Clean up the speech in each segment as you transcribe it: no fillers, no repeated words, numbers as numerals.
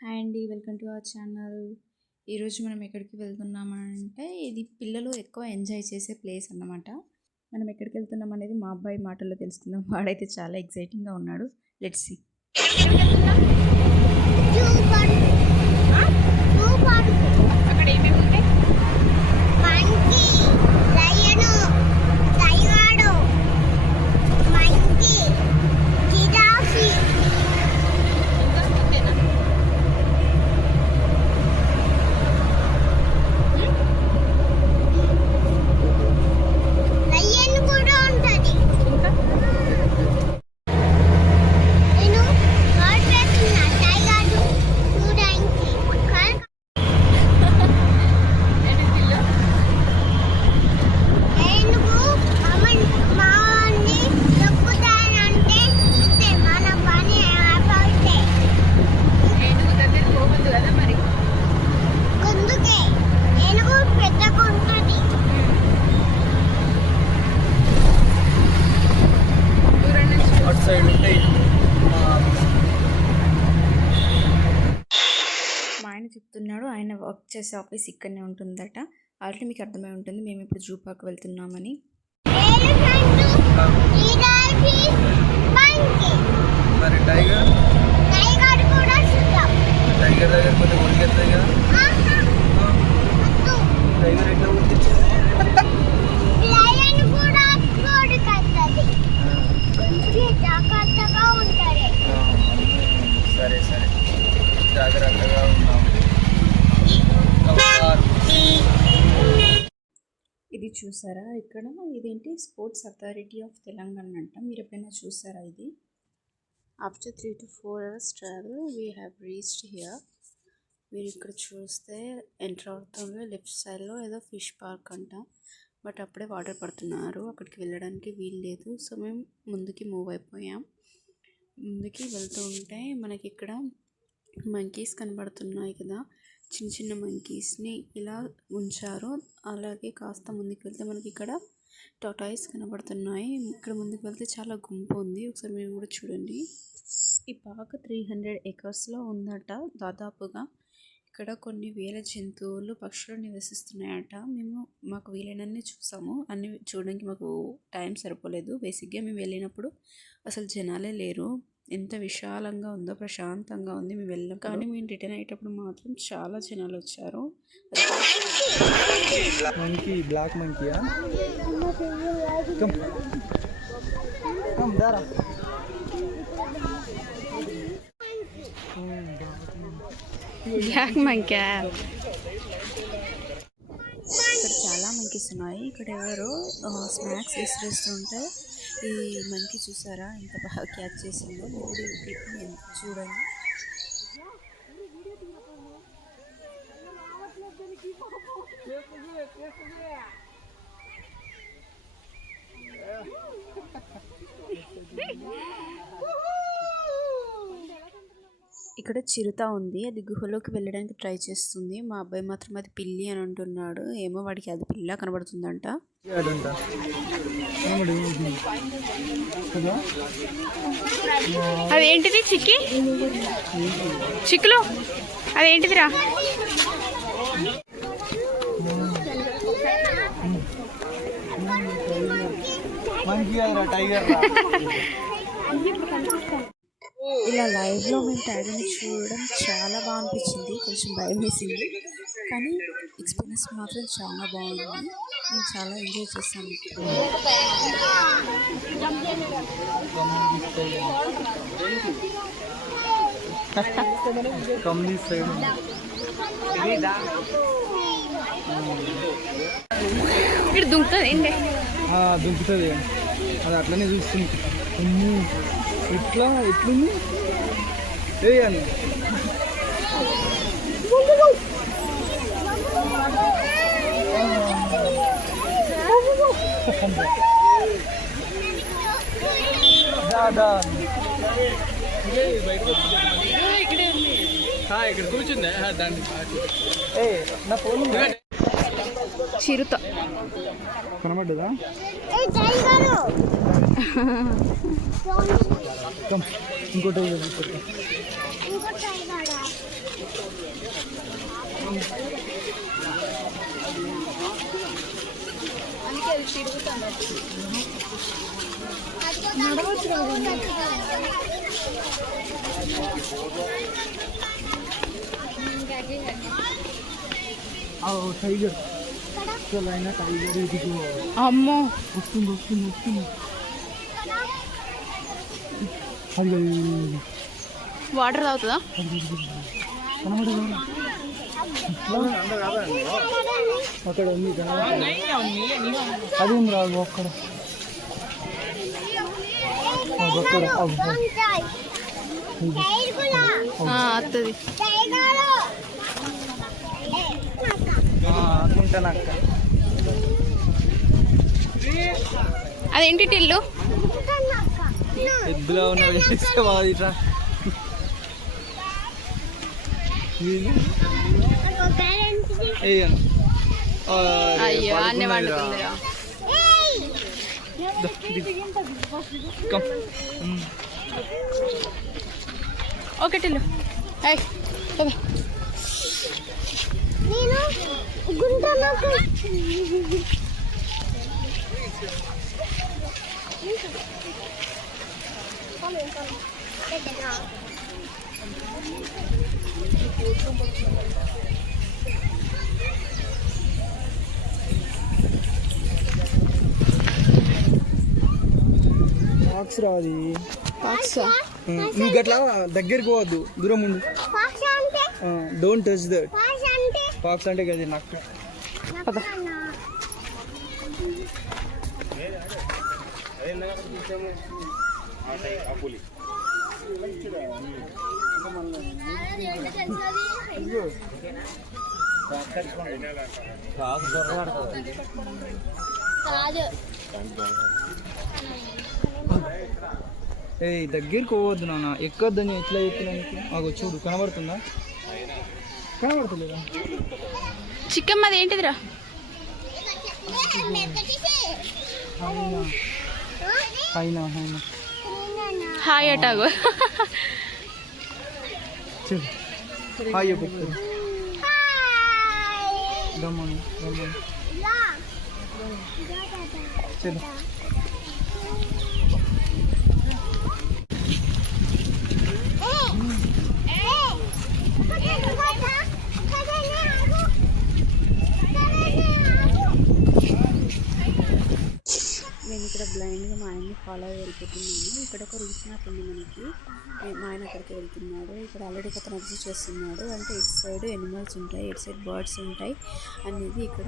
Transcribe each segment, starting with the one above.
Hi అండి, welcome to our channel. ఈరోజు మనం ఎక్కడికి వెళ్తున్నామంటే ఇది పిల్లలు ఎక్కువ ఎంజాయ్ చేసే ప్లేస్ అన్నమాట. మనం ఎక్కడికి వెళ్తున్నాం అనేది మా అబ్బాయి మాటల్లో తెలుసుకుందాం. వాడైతే చాలా ఎక్సైటింగ్గా ఉన్నాడు. Let's see. అక్కడ ఏమేమి ఉంటాయి? మా ఆయన చెప్తున్నాడు ఆయన వర్క్ చేసే ఆఫీస్ ఇక్కడనే ఉంటుందట. ఆల్రెడీ మీకు అర్థమై ఉంటుంది మేము ఇప్పుడు జూ పార్క్ వెళ్తున్నామని. సరే సరే జాగ్రత్తగా ఉన్నాం. ఇది చూసారా, ఇక్కడ ఇదేంటి స్పోర్ట్స్ అథారిటీ ఆఫ్ తెలంగాణ అంట. మీరు ఎప్పుడైనా చూసారా ఇది? After 3 to 4 hours travel we have reached here. మీరు ఇక్కడ చూస్తే ఎంటర్ అవుతుంది లెఫ్ట్ సైడ్లో ఏదో ఫిష్ పార్క్ అంట. బట్ అప్పుడే వాటర్ పడుతున్నారు, అక్కడికి వెళ్ళడానికి వీలు లేదు. సో మేము ముందుకి మూవ్ అయిపోయాం. ముందుకి వెళ్తూ ఉంటే మనకి ఇక్కడ మంకీస్ కనబడుతున్నాయి కదా, చిన్న చిన్న మంకీస్ని ఇలా ఉంచారు. అలాగే కాస్త ముందుకు వెళ్తే మనకి ఇక్కడ టాటాయిస్ కనబడుతున్నాయి. ఇక్కడ ముందుకు వెళ్తే చాలా గుంపు ఉంది, ఒకసారి మీరు కూడా చూడండి. ఈ పార్క్ 300 acresలో ఉందట దాదాపుగా. ఇక్కడ కొన్ని వేల జంతువులు పక్షులు నివసిస్తున్నాయట. మాకు వీలైనన్ని చూసాము, అన్ని చూడడానికి మాకు టైం సరిపోలేదు. బేసిక్గా మేము వెళ్ళినప్పుడు అసలు జనాలే లేరు. ఎంత విశాలంగా ఉందో, ప్రశాంతంగా ఉంది మేము వెళ్ళాం. కానీ మేము రిటర్న్ అయ్యేటప్పుడు మాత్రం చాలా జనాలు వచ్చారు. బ్లాక్ మంకీయా? Black monkey. ఇక్కడ చాలా మంకీస్ ఉన్నాయి. ఇక్కడ ఎవరో స్నాక్స్ విసిరేస్తుంటే ఈ మంకీ చూసారా ఎంత బాగా క్యాచ్ చేసిందో. చూడండి. ఇక్కడ చిరుత ఉంది, అది గుహలోకి వెళ్ళడానికి ట్రై చేస్తుంది. మా అబ్బాయి మాత్రం అది పిల్లి అని అంటున్నాడు. ఏమో వాడికి అది పిల్ల కనబడుతుందంట. అదేంటిది చిక్కి చిక్కులు, అదేంటిదిరా? ఇలా లైవ్లో మేము టైగర్ని చూడడం చాలా బాగా అనిపించింది. కొంచెం భయం వేసింది, కానీ ఎక్స్పీరియన్స్ మాత్రం చాలా బాగుంది. మేము చాలా ఎంజాయ్ చేసాము. ఇక్కడ దుంకుతుంది, దుంకుతుంది. అది అట్లనే చూస్తుంది. ఎట్లుంది వేయాలి. ఇక్కడ కూర్చుందా దాన్ని? నా ఫోన్ చిరుత కనబడ్డదా? ఇంకోటి అందుకే అది తిరుగుతుంది. టైగర్ టైగర్ ఇదిగో. అమ్మో వస్తుంది వస్తుంది వస్తుంది. వాటర్ తాగుతుందా? అక్కడ ఉంది అదేం రాదు అక్కడ వస్తుంది. అనుకుంటానక్క. అదేంటి టిల్లు? ఎద్దులో ఉన్నది ఇట్లా అయ్యో అన్నీ వండుకుందిరా. ఓకే టిల్లు బాక్స్ రాది. బాక్సా? నువ్వు గట్లా దగ్గరికి పోవద్దు, దూరం ఉండు. Don't touch that. బాక్స్ అంటే కదా నక్క. ఏ దగ్గరికి పోవద్దు నాన్న, ఎక్కొద్దని ఎట్లా చెప్పినానికి. మాకు చూడు కనబడుతుందా? కనబడుతుందా? చిక్కమ్మ అది ఏంటిదిరా? అయినా హాయ్ అటాగో. చూడు హాయ్ చెప్తుంది. గమ్మను గమ్మను చలో. నేను ఇక్కడ బ్లైండ్గా మా ఆయన్ని ఫాలో అయ్యి వెళ్ళిపోతున్నాను. ఇక్కడ ఒక రూట్ మ్యాప్ ఉంది మనకి. మా ఆయన అక్కడికి వెళ్తున్నాడు. ఇక్కడ ఆల్రెడీ ఒక అబ్జర్వ్ చేస్తున్నాడు. అంటే ఇటు సైడ్ ఎనిమల్స్ ఉంటాయి, ఇటు సైడ్ బర్డ్స్ ఉంటాయి అనేది ఇక్కడ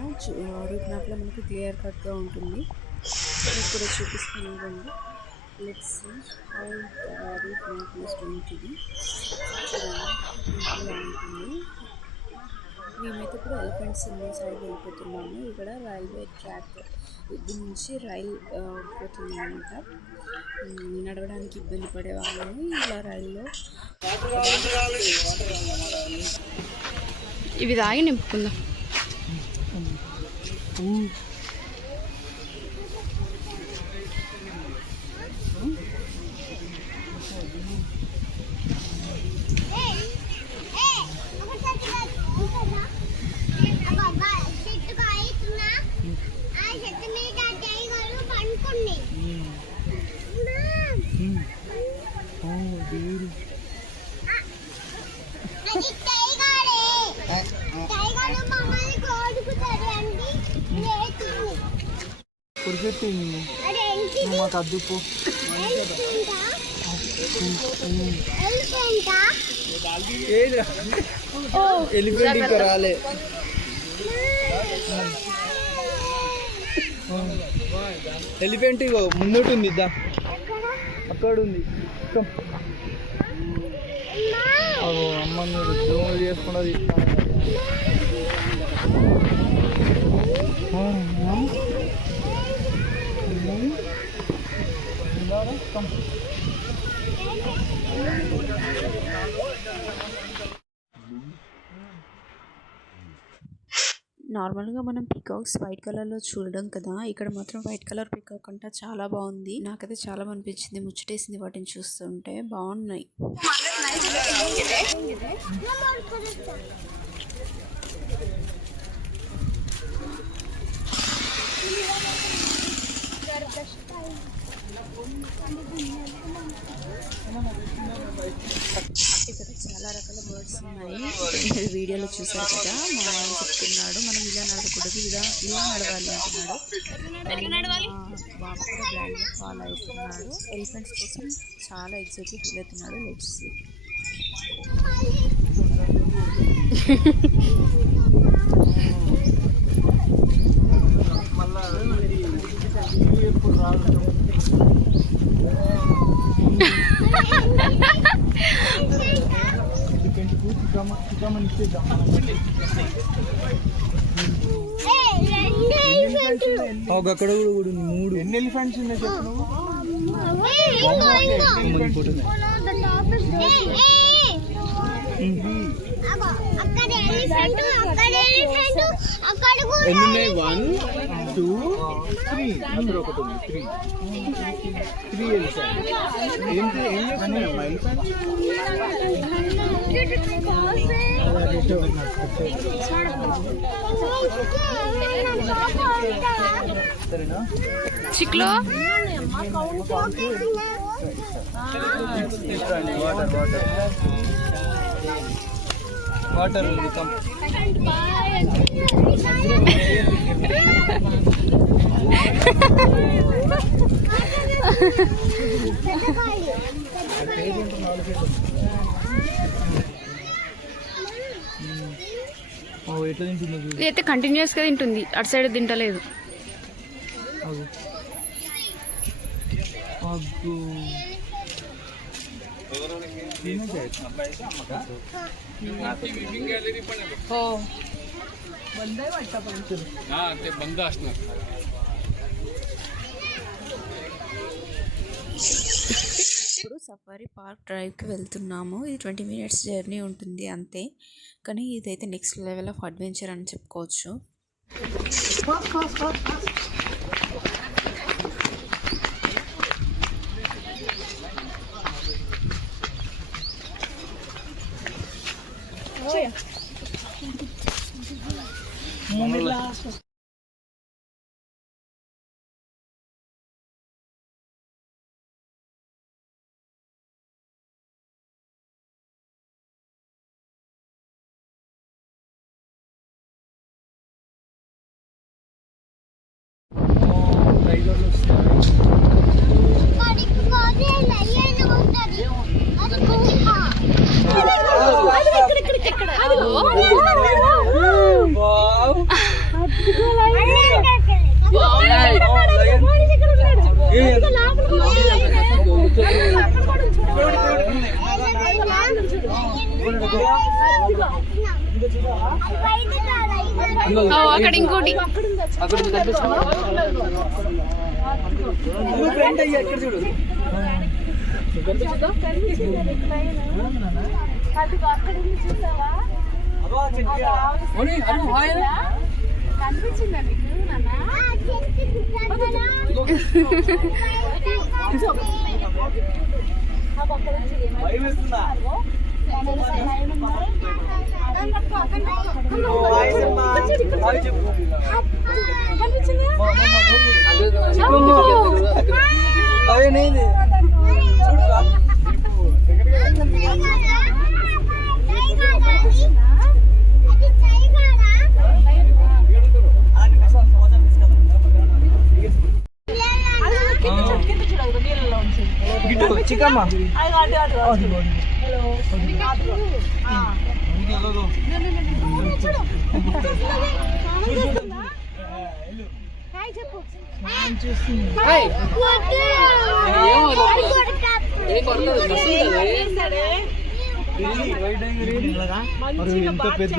రూట్ మ్యాప్లో మనకు క్లియర్ కట్గా ఉంటుంది. ఇక్కడ చూపిస్తున్నాను. Let's see how the route map is going to be. ఇలా ఉంటుంది. మేమైతే ఇప్పుడు ఎలిఫెంట్స్ సైడ్ వెళ్ళిపోతున్నాము. ఇక్కడ రైల్వే ట్రాక్ ఇది నుంచి రైలు పోతుంది అనమాట. నడవడానికి ఇబ్బంది పడే వాళ్ళని ఇలా రైల్లో ఇవి తాగి నింపుకుందాం. మాకు అద్దుకు ఎలిఫెంట్ ఇంకా రాలే. ఎలిఫెంట్ ఇగో ముందటి ఉంది, ఇద్దా అక్కడ ఉంది. అమ్మ మీరు దోమలు చేసుకున్నది. నార్మల్గా మనం పికాక్స్ వైట్ కలర్లో చూడడం కదా, ఇక్కడ మాత్రం వైట్ కలర్ పికాక్ అంట చాలా బాగుంది. నాకైతే చాలా అనిపించింది, ముచ్చటేసింది వాటిని చూస్తుంటే. బాగున్నాయి. ఇక్కడ చాలా రకాల బర్డ్స్ ఉన్నాయి. వీడియోలో చూసారు కదా, మా ఆయన చెప్తున్నాడు మనం ఇలా నడవకూడదు, ఇలా నడవాలి అంటున్నాడు. బాబు కూడా బ్లైండ్ ఫాలో అవుతున్నాడు. ఎలిఫెంట్స్ కోసం చాలా ఎగ్జైట్గా ఫీల్ అవుతున్నాడు. Let's see. అక్కడ కూడా 3 ఎన్ని ఎలిఫెంట్స్ ఉన్నాయి చెప్పు. ఎన్ని 1 2 3 అక్కడ ఒకటి ఉంది. 3 ఎలిఫెంట్స్. ఏం చేస్తున్నాయి ఎలిఫెంట్స్? సరేనా చిక్లో వాటర్ will come. ఎట్లా తింటుంది? ఇదైతే కంటిన్యూస్ గా తింటుంది, అటు సైడ్ తింటలేదు. ఇప్పుడు సఫారీ పార్క్ డ్రైవ్కి వెళ్తున్నాము. ఇది 20 minutes జర్నీ ఉంటుంది అంతే, కానీ ఇదైతే నెక్స్ట్ లెవెల్ ఆఫ్ అడ్వెంచర్ అని చెప్పుకోవచ్చు. అక్కడ ఇంకోటి చూడు. చిక్కమ్మ ఎంత పెద్ద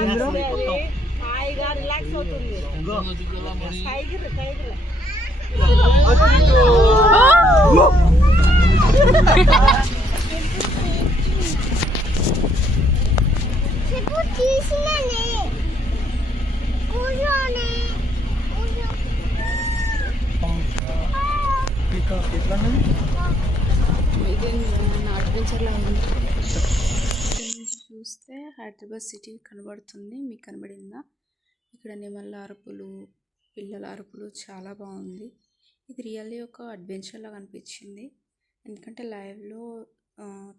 అడ్వెంచర్లో ఉంది. చూస్తే హైదరాబాద్ సిటీ కనబడుతుంది. మీకు కనబడిందా? ఇక్కడ నెమళ్ళ అరుపులు, పిల్లల అరుపులు చాలా బాగుంది. ఇది రియల్లీ ఒక అడ్వెంచర్ లాగా అనిపించింది, ఎందుకంటే లైవ్లో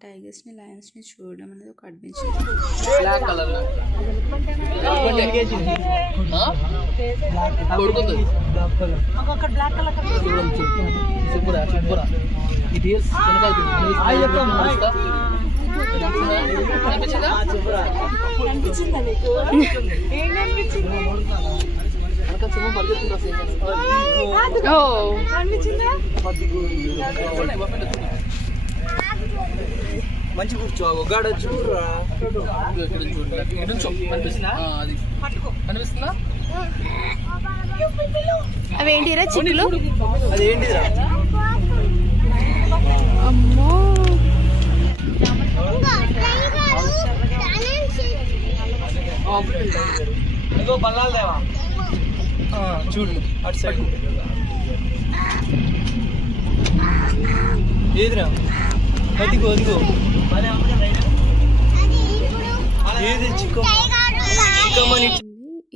టైగర్స్ని లయన్స్ని చూడడం అనేది ఒక అడ్వెంచర్. బ్లాక్ కలర్ మంచి కూర్చో గాడ చూడరా కనిపిస్తుందా? అవేంటిరా చిక్కులు? అదేంటిరా? అమ్మో ఇగో బల్లాలు దేవా చూడు అటు సైడ్ ఏదిరా? అదిగో అదిగో ఏది చిక్కమని.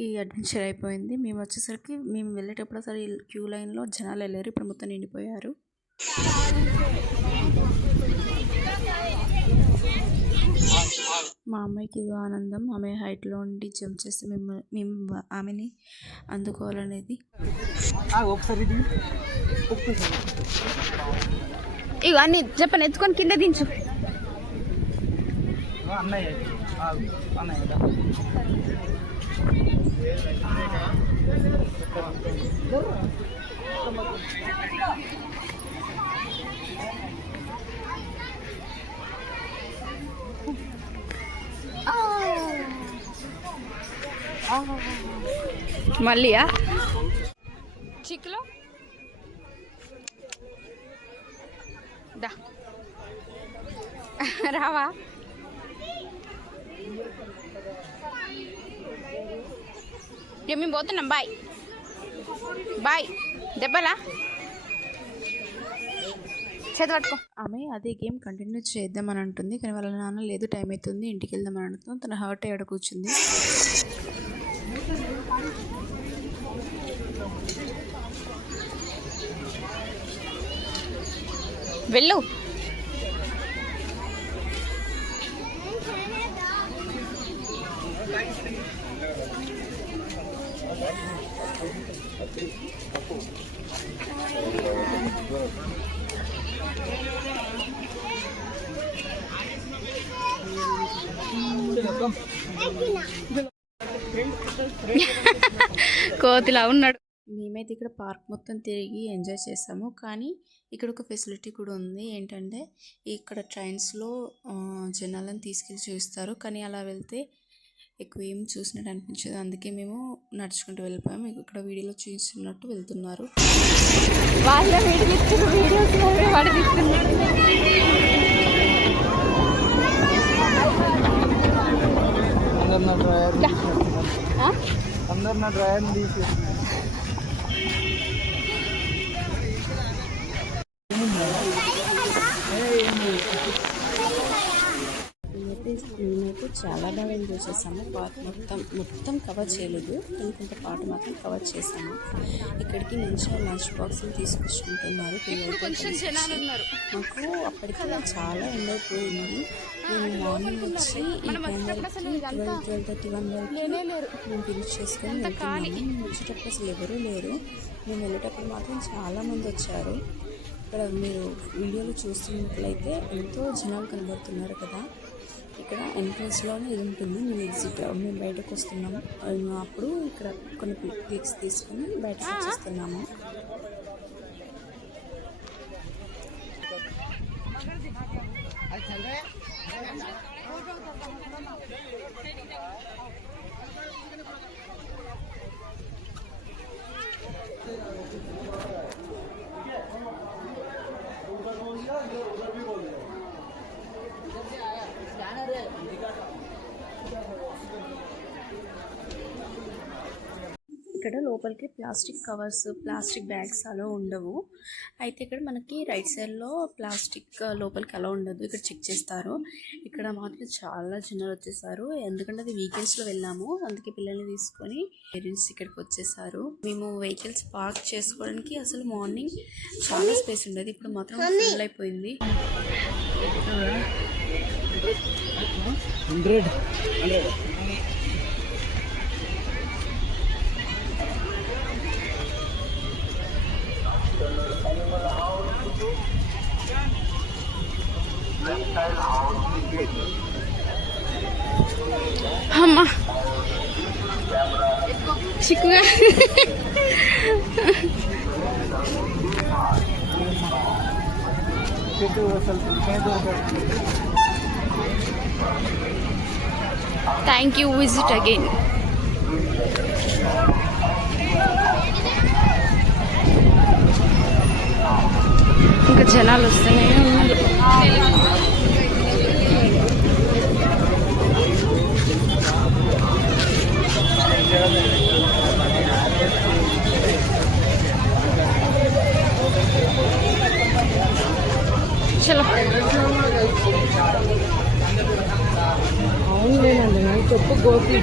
ఈ అడ్వెంచర్ అయిపోయింది. మేము వచ్చేసరికి మేము వెళ్ళేటప్పుడు అసలు ఈ క్యూ లైన్లో జనాలు వెళ్ళారు, ఇప్పుడు మొత్తం నిండిపోయారు. మా అమ్మాయికి ఇది ఆనందం. ఆమె హైట్లో ఉండి జంప్ చేస్తే మేము ఆమెని అందుకోవాలనేది. ఇక అన్ని చెప్పని ఎత్తుకొని కింద దించు. అన్నయ్య అన్నయ్య మళ్ళీయా చిక్కులో దా రావా? ఇక మేము పోతున్నాం. Bye bye. దెబ్బలా చేతి పట్టుకో. ఆమె అదే గేమ్ కంటిన్యూ చేద్దామని అంటుంది, కానీ వాళ్ళ నాన్న లేదు, టైం అవుతుంది, ఇంటికి వెళ్దామని అంటుంది. తను హర్ట్ అయ్యాడు కూర్చుంది. వెళ్ళు. కోతిలా ఉన్నాడు. మేమైతే ఇక్కడ పార్క్ మొత్తం తిరిగి ఎంజాయ్ చేసాము, కానీ ఇక్కడ ఒక ఫెసిలిటీ కూడా ఉంది. ఏంటంటే ఇక్కడ ట్రైన్స్లో జనాలను తీసుకెళ్ళి చూస్తారు, కానీ అలా వెళ్తే ఎక్కువ ఏం చూసినట్టు అనిపించదు. అందుకే మేము నడుచుకుంటూ వెళ్ళిపోయాము. ఇక్కడ వీడియోలో చూస్తున్నట్టు వెళ్తున్నారు. అందరు నా డ్రైవర్ని తీసి మేమైతే చాలా బాగా ఎంజాయ్ చేసాము. పార్క్ మొత్తం కవర్ చేయలేదు, కొంత పాట మాత్రం కవర్ చేసాము. ఇక్కడికి మంచిగా లంచ్ బాక్స్ని తీసుకొచ్చుకుంటున్నారు పిల్లలతో. మాకు అప్పటికి చాలా ఎండ్ అయిపోయింది. మేము మార్నింగ్ వచ్చి ఈ టైం వరకు 12:31 వరకు మేము ఫినిష్ చేసుకొని వెళ్తున్నాము. మేము వచ్చేటప్పుడు అసలు ఎవరూ లేరు, మేము వెళ్ళేటప్పుడు మాత్రం చాలామంది వచ్చారు. ఇక్కడ మీరు వీడియోలో చూస్తున్నట్లయితే ఎంతో జనాలు కనబడుతున్నారు కదా. ఇక్కడ ఎంట్రన్స్లోనే ఇది ఉంటుంది. మేము బయటకు వస్తున్నాము, అప్పుడు ఇక్కడ కొన్ని క్లిక్స్ తీసుకొని బయటకు వచ్చేస్తున్నాము. ఇక్కడ లోపలికి ప్లాస్టిక్ కవర్స్, ప్లాస్టిక్ బ్యాగ్స్ అలా ఉండవు. అయితే ఇక్కడ మనకి రైట్ సైడ్లో ప్లాస్టిక్ లోపలికి అలా ఉండదు, ఇక్కడ చెక్ చేస్తారు. ఇక్కడ మాత్రం చాలా జనాలు వచ్చేసారు, ఎందుకంటే అది వీకెండ్స్లో వెళ్ళాము, అందుకే పిల్లల్ని తీసుకొని పేరెంట్స్ ఇక్కడికి వచ్చేసారు. మేము వెహికల్స్ పార్క్ చేసుకోవడానికి అసలు మార్నింగ్ చాలా స్పేస్ ఉండేది, ఇప్పుడు మాత్రం ఫుల్ అయిపోయింది. 100. అమ్మా చిక్కుగా థ్యాంక్ యూ, విజిట్ అగైన్. ఇంకా జనాలు వస్తూనే ఉన్నారు. చలో అవును, చెప్పు గోపి.